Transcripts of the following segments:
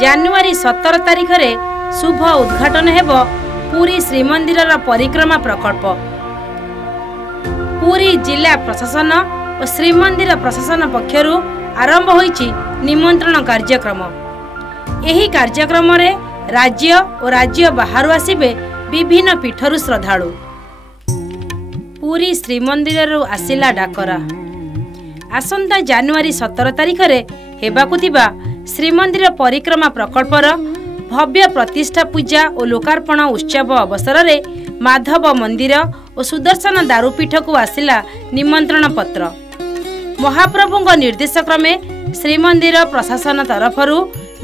ଜାନୁଆରୀ 17 ତାରିଖରେ शुभ उद्घाटन हेब पुरी श्रीमंदिर परिक्रमा प्रकल्प। पुरी जिला प्रशासन और श्रीमंदिर प्रशासन पक्षरु आरंभ होईछि निमंत्रण कार्यक्रम। एही कार्यक्रम रे राज्य और राज्य बाहर आसिबे विभिन्न पीठरु श्रद्धालु। पुरी श्रीमंदिर आसिला डाकरा आसंता जानुआरी 17 तारिख रे हेबाकु थिबा श्रीमंदिर परिक्रमा प्रकल्पर भव्य प्रतिष्ठा पूजा और लोकार्पण उत्सव अवसर रे माधव मंदिर और सुदर्शन दारुपीठ को आसिला निमंत्रण पत्र। महाप्रभु निर्देश क्रमे श्रीमंदिर प्रशासन तरफरु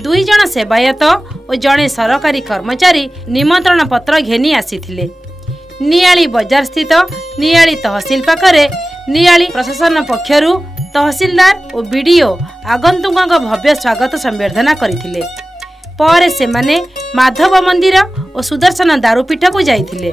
2 जण सेवायत और जड़े सरकारी कर्मचारी निमंत्रण पत्र घेनी आसीथिले। नियाली बजार स्थित नियाली तहसील पाखरे नियाली प्रशासन पक्षरु तहसीलदार और बीडीओ आगंतुक भव्य स्वागत संबर्धना करथिले। पर सेमाने माधव मंदिर और सुदर्शन दारुपीठ को जाइथिले।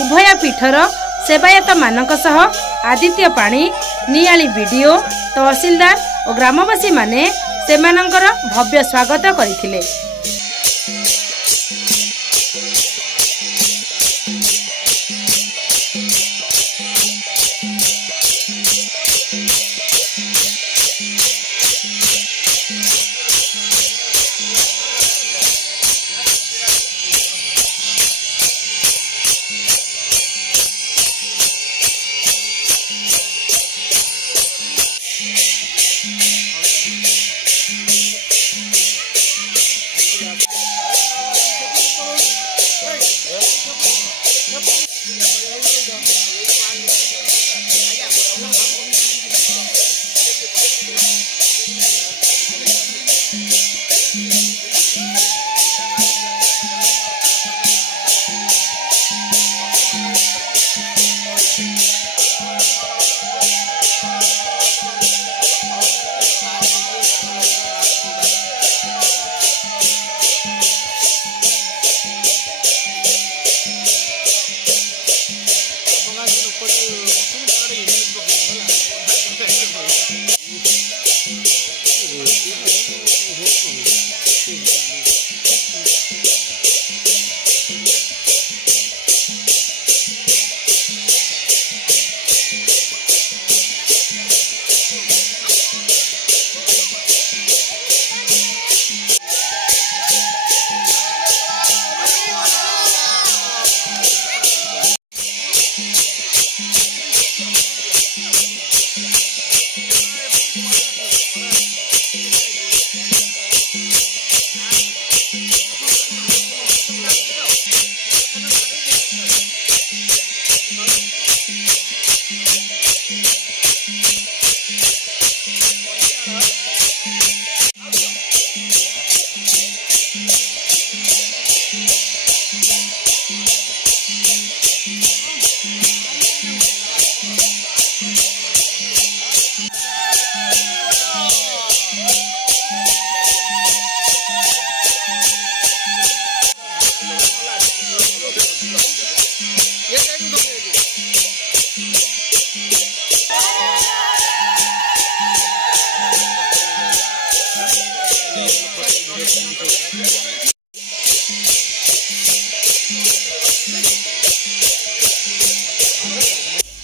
उभय पीठर सेवायत मानक सह आदित्य पाणी नियाली बीडीओ तहसीलदार और ग्रामवासी माने सेमानंकर भव्य स्वागत करथिले।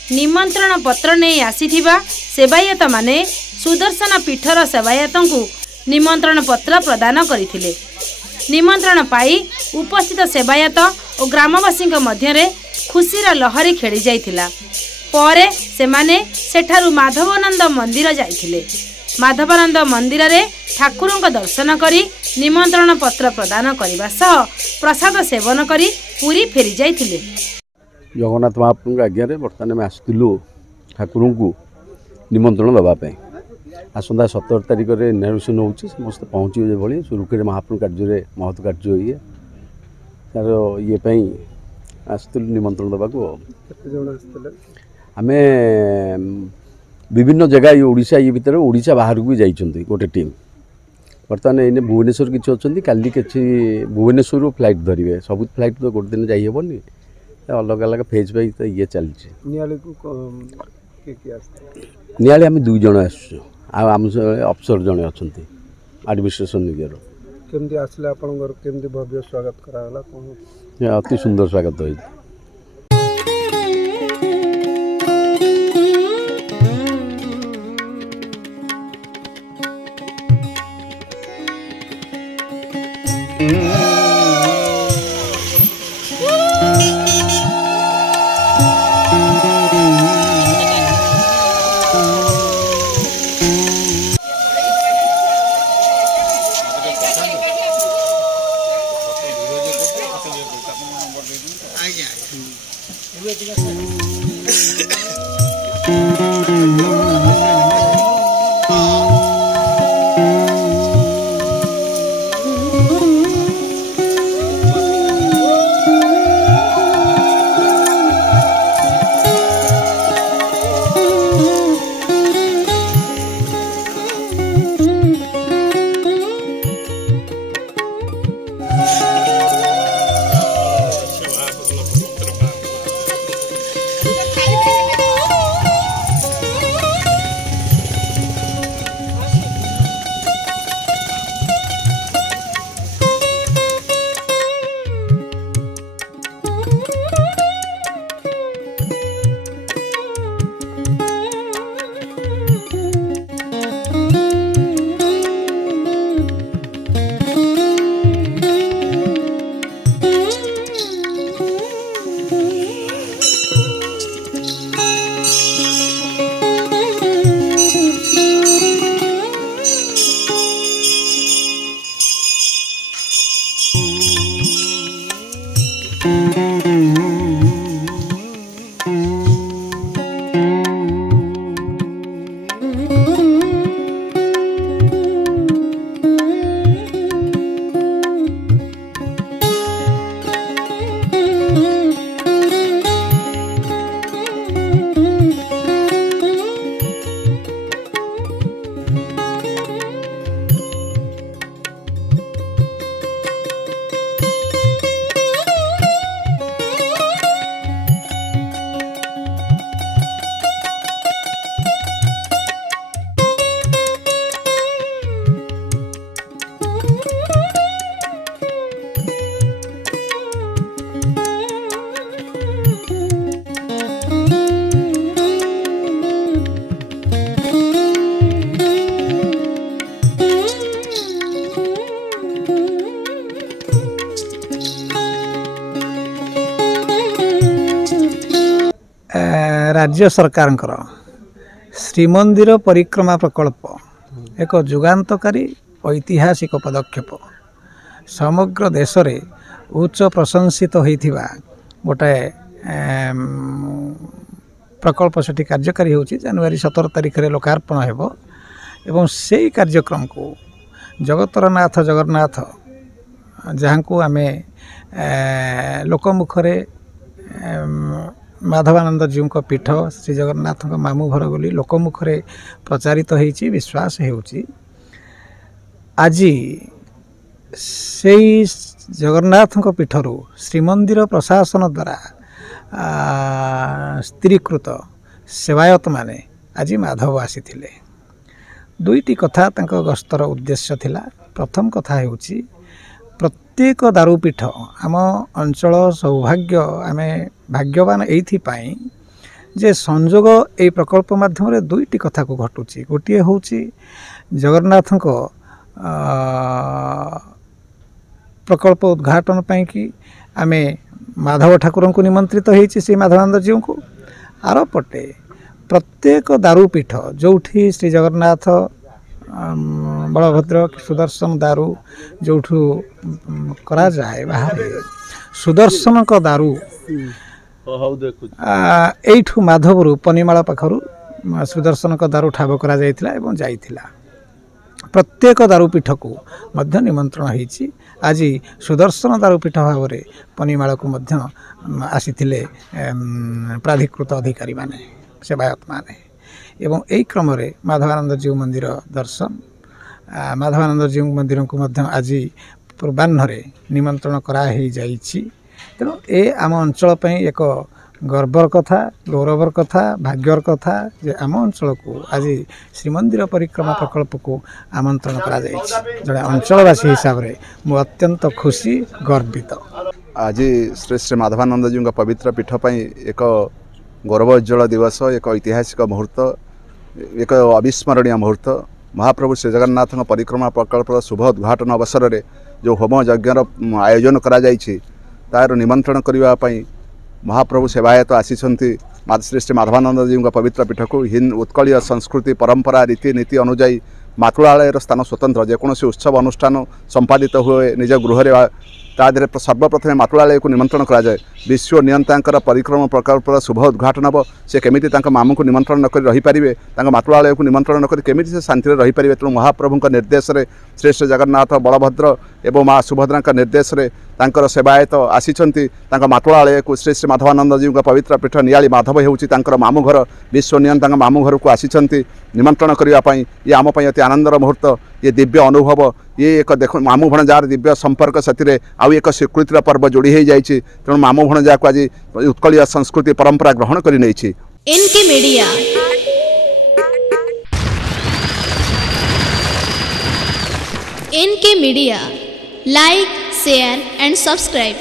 निमंत्रण पत्र नहीं आसीथिबा सेवायत माने सुदर्शन पीठर सेवायत को निमंत्रण पत्र प्रदान करथिले। निमंत्रण पाई उपस्थित सेवायत और ग्रामवासी मध्य खुशीर लहरी खेली जाइथिला। परे सेमाने सेठारु माधवानंद मंदिर जाइथिले। माधवानंद मंदिर रे ठाकुर दर्शन करी निमंत्रण पत्र प्रदान करने सह प्रसाद सेवन करी पुरी फेरी जाइथिले। जगन्नाथ महाप्रभु आज्ञा बर्तमान आम आसलु ठाकुर को निमंत्रण दवाई आसंता 17 तारिख में इनाग्रेशन हो समस्त पहुँचे भाई सुरुखुरे महाप्रभु कार्य महत्व कार्य ये तार ये आसलु निमंत्रण दवाक आम विभिन्न जगह ये ओडिशा ये भितर ओडिशा बाहर को भी जाइए गोटे टीम बर्तमान ये भुवनेश्वर किसी अच्छा काली कि भुवनेश्वर फ्लाइट धरवे सब फ्लाइट तो गोटे दिन जाइबनी अलग अलग फेज वाइज तो ये चलती नियाली आम 2 जन आसुँ आम अफसर जड़े अच्छा एडमिनिस्ट्रेशन निजर केमती आसले आपनकर केमती भव्य स्वागत कराला अति सुंदर स्वागत होई। राज्य सरकार श्रीमंदिर परिक्रमा प्रकल्प एक जुगान्तकारी ऐतिहासिक पदक्षेप समग्र देश रे उच्च प्रशंसित होइथिबा गोटे प्रकल्प सेठी कार्यकारी होछि। जनवरी 17 तारिख रे लोकार्पण हेबो एवं सेही कार्यक्रम को जगतरनाथ जगन्नाथ जहाँ को आमे लोकमुखरे माधवानंद जीव को पीठ श्री जगन्नाथ मामू घर बोली लोकमुखरे प्रचारित होइछि विश्वास हेउछि। आज से जगन्नाथ पीठर श्रीमंदिर प्रशासन द्वारा स्थिरीकृत सेवायत माने आज माधव आसीथिले। दुईटी कथा तांको गस्तर उद्देश्य थिला। प्रथम कथा हेउछि प्रत्येक दारुपीठ आम अंचल सौभाग्य आमे भाग्यवान एइथिपाई जे संजोग ए प्रकल्प माध्यम रे दुईटी कथा को घटुची। गोटे होउछि जगन्नाथ प्रकल्प उद्घाटन पाई कि आमे माधव ठाकुर को निमंत्रित होइछि श्री माधवानंद जीव को। आर पटे प्रत्येक दारुपीठ जोठी श्री जगन्नाथ बलभद्र सुदर्शन दारू जो करा जाए बाहर सुदर्शन का दारू एठू माधवरू पनिमाला पाखरू सुदर्शन का दारू ठाब करा जाइथिला एवं जाइथिला प्रत्येक दारूपीठ को मध्य निमंत्रण होईछि। आज सुदर्शन दारूपीठ भाव में पनिमाला को मध्य आसीथिले प्राधिकृत अधिकारी माने सेवायत माने एवं यही क्रम माधवानंद जीव मंदिर दर्शन माधवानंद जीव मंदिर को मध्य आज पूर्वाह्न निमंत्रण कराई जाइछि। तेणु ए आम अंचल एक गर्वर कथा गौरवर कथा भाग्यर कथा जे आम अंचल को आज श्रीमंदिर परिक्रमा प्रकल्प को आमंत्रण करा जाइछि। जड़े अंचलवासी हिसाब से मु अत्यंत खुशी गर्वित। आज श्री श्री माधवानंद जी पवित्र पीठ एक गौरवोज्वल दिवस एक ऐतिहासिक मुहूर्त एक अविस्मरणीय मुहूर्त महाप्रभु श्री जगन्नाथ परिक्रमा प्रकल्प शुभ उद्घाटन अवसर में जो होम यज्ञर आयोजन करा जाइछि तार निमंत्रण करने महाप्रभु सेवायत आसीचंती श्री श्री माधवानंद जी पवित्र पीठ को हिंद उत्कलीय संस्कृति परंपरा रीतिनीति अनुजाई मातुलालयर स्थान स्वतंत्र जेकोसी उत्सव अनुष्ठान संपादित हुए निज गृह तादे सर्वप्रथम मातुलालय को निमंत्रण करा जाए। विश्व नियंता परिक्रमा प्रकल्प शुभ उद्घाटन हम से केमी मामू को निमंत्रण नक रहीपारे मातुलालय को निमंत्रण नक केमी से शांति रहीपारे। तेणु महाप्रभु निर्देश में श्री श्री जगन्नाथ बलभद्र एवं माँ सुभद्रा निर्देश में तांकर सेवायत आसीचंती मातुलालय को श्री श्री माधवानंद जी पवित्र पीठ नियाली माधव होउची तांकर मामू घर विश्व नियंता मामू घर को आसीचंती निमंत्रण करने ये आम अति आनंदर मुहूर्त ये दिव्य अनुभव ये एक देख मामू भणजार दिव्य संपर्क से आउ एक स्वीकृतिर पर्व जोड़ी हो जाइए। तेणु मामू भणजा को आज उत्कलीय संस्कृति परंपरा ग्रहण कर एनके media like share and subscribe.